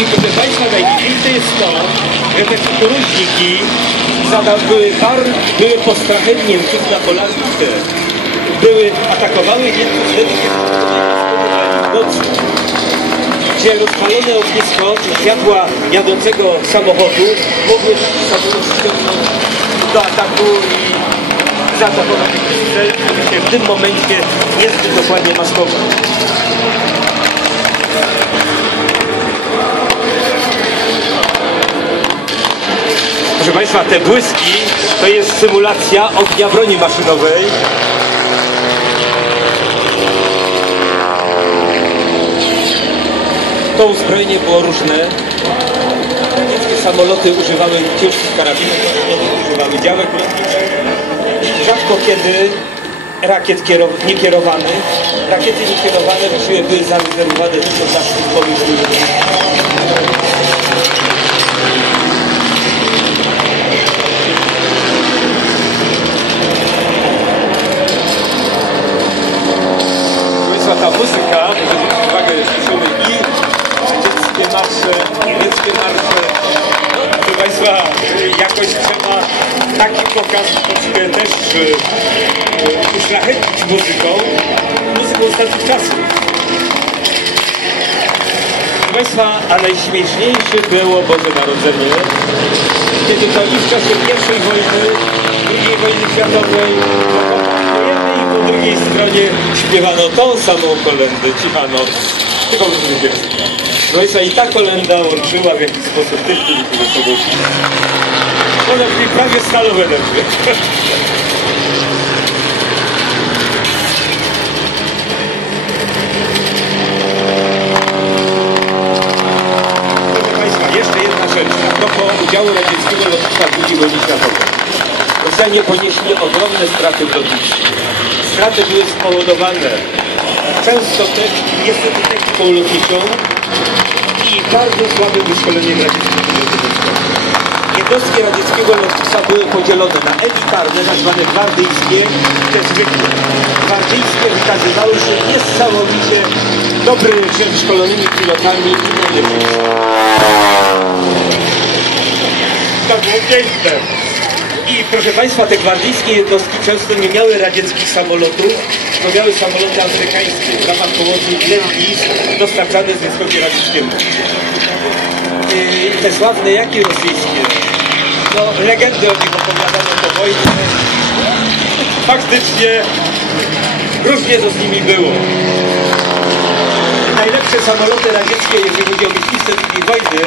I proszę Państwa, najdziwniejsze jest to, że te kukuruźniki były, bar, były postrachem Niemców na Polsce. Były, atakowały Niemców wtedy, kiedy nocy gdzie rozpalone ognisko światła jadącego samochodu mogły samolot ściągnąć do ataku i zaatakować cel, który się w tym momencie niezbyt dokładnie maskował. Proszę Państwa, te błyski to jest symulacja ognia broni maszynowej. To uzbrojenie było różne. Niemieckie samoloty używały ciężkich karabinów, używały działek lotniczych. Rzadko kiedy rakiet kierow- niekierowanych. Rakiety niekierowane właściwie były zarezerwowane tylko dla ludzi. Państwa, ta muzyka, proszę zwrócić uwagę, słyszymy i niemieckie marsze, niemieckie marsze. No, proszę Państwa, jakoś trzeba taki pokaz troszkę też e, uszlachetnić muzyką, muzyką ostatnich czasów. Proszę Państwa, a najśmieszniejsze było Boże Narodzenie, kiedy to i w czasie pierwszej wojny, drugiej wojny światowej, po jednej i po drugiej stronie śpiewano tą samą kolendę, Cicha Noc, tylko w zwycięstwa. Proszę Państwa, i ta kolenda łączyła w jakiś sposób tych, którzy tu brzmi prawie stalowe propos udziału radzieckiego lotnictwa w II wojnie światowej. Rosjanie ponieśli ogromne straty w lotnictwie. Straty były spowodowane często też niestety techniką lotniczą i bardzo słabym wyszkoleniem lotnictwa. Jednostki radzieckiego lotnictwa były podzielone na elitarne, zwane gwardyjskie, te zwykłe. Gwardyjskie wykazywały się niesamowicie dobrym, wyszkolonymi pilotami i najlepszymi to było piękne. I proszę Państwa, te gwardyjskie jednostki często nie miały radzieckich samolotów, to miały samoloty amerykańskie w ramach pomocy Lendis dostarczane Związkowi Radzieckiemu. Yy, te sławne jaki rosyjskie? Legendy o nich opowiadano po wojnie. Faktycznie różnie to z nimi było. Najlepsze samoloty radzieckie, jeżeli chodzi o myśliwce II wojny,